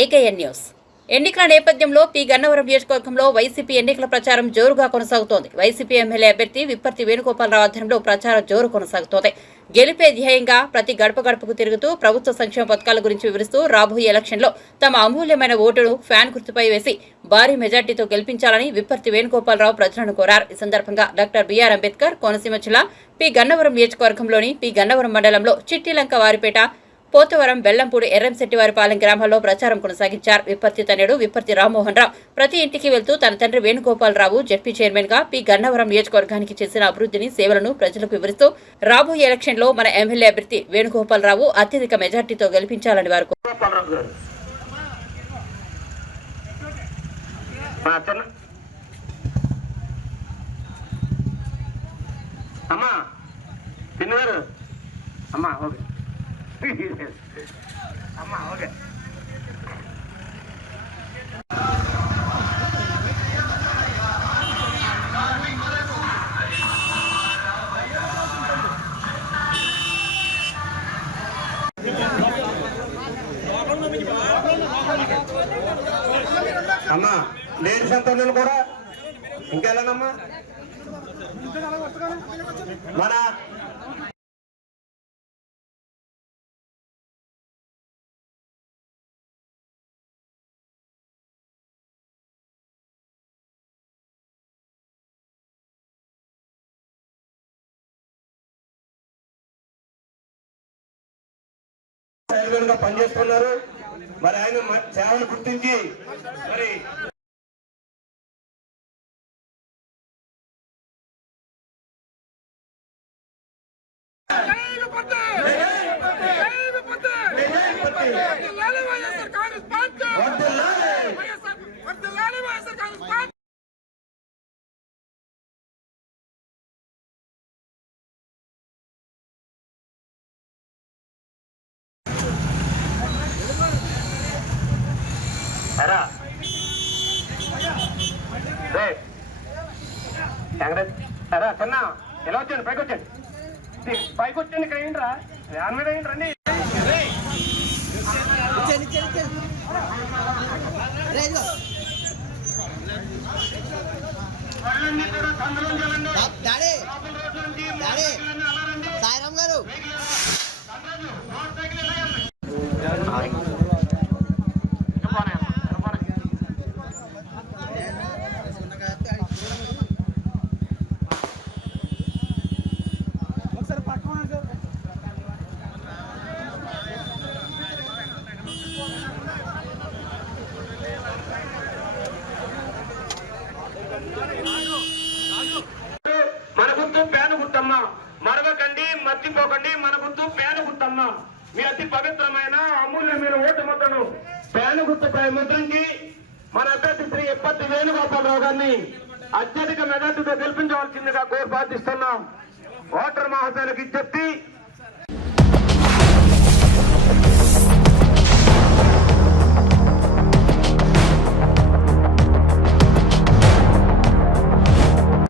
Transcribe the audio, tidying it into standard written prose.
AKN news. ఎన్నికల నేపథ్యంలో P Gannavaram నియోజకవర్గంలో వైసీపీ ఎన్నికల ప్రచారం జోరుగా కొనసాగుతోంది. వైసీపీ ఎమ్మెల్యే అభ్యర్థి విప్పర్తి వేణుగోపాలరావు ఆధ్వర్యంలో ప్రచారం జోరు కొనసాగుతోంది. గెలిపే ధ్యేయంగా ప్రతి గడప గడపకు తిరుగుతూ ప్రభుత్వ సంక్షేమ పథకాల గురించి వివరిస్తూ రాబోయే ఎలక్షన్లో తమ అమూల్యమైన ఓటును ఫ్యాన్ గుర్తుపై వేసి భారీ మెజార్టీతో గెలిపించాలని విప్పర్తి వేణుగోపాలరావు ప్రజలను కోరారు. ఈ సందర్భంగా డాక్టర్ బిఆర్ అంబేద్కర్ కోనసీమ జిల్లా పి గన్నవరం నియోజకవర్గంలోని పి గన్నవరం మండలంలో చిట్టిలంక వారిపేట, పోతవరం, బెల్లంపూడి, ఎర్రంశెట్టివారిపాలెం గ్రామాల్లో ప్రచారం కొనసాగించారు. విప్పర్తి తనయుడు విప్పర్తి రామ్మోహన్ రావు ప్రతి ఇంటికి వెళ్తూ తన తండ్రి వేణుగోపాలరావు జెడ్పీ చైర్మన్ గా పి గన్నవరం నియోజకవర్గానికి చేసిన అభివృద్ధిని, సేవలను ప్రజలకు వివరిస్తూ రాబోయే ఎలక్షన్లో మన ఎమ్మెల్యే అభ్యర్థి వేణుగోపాలరావు అత్యధిక మెజార్టీతో గెలిపించాలని వారు అమ్మా ఓకే. అమ్మా లేడీస్ అంతా కూడా ఇంకెళ్ళనమ్మా మన పనిచేస్తున్నారు. మరి ఆయన సేవలు గుర్తించి మరి చిన్న ఎలా వచ్చాను పైకి వచ్చాను ఇక్కడ ఏంట్రా యాన్ మీద ఏంట్రండి సాయిరామ్ గారు మరవకండి, మర్చిపోకండి. మన గుర్తు పేను గుర్తమ్మా. మీ అతి పవిత్రమైన అమూల్యమైన ఓటు ముద్రను పేను గుర్తుపై ముద్రించి మన అభ్యర్థి శ్రీ విప్పర్తి వేణుగోపాలరావు గారిని అత్యధిక మెజార్టీతో గెలిపించవలసిందిగా కోరి ప్రార్థిస్తున్నాం. ఓటర్ మహాశయులకు చెప్పి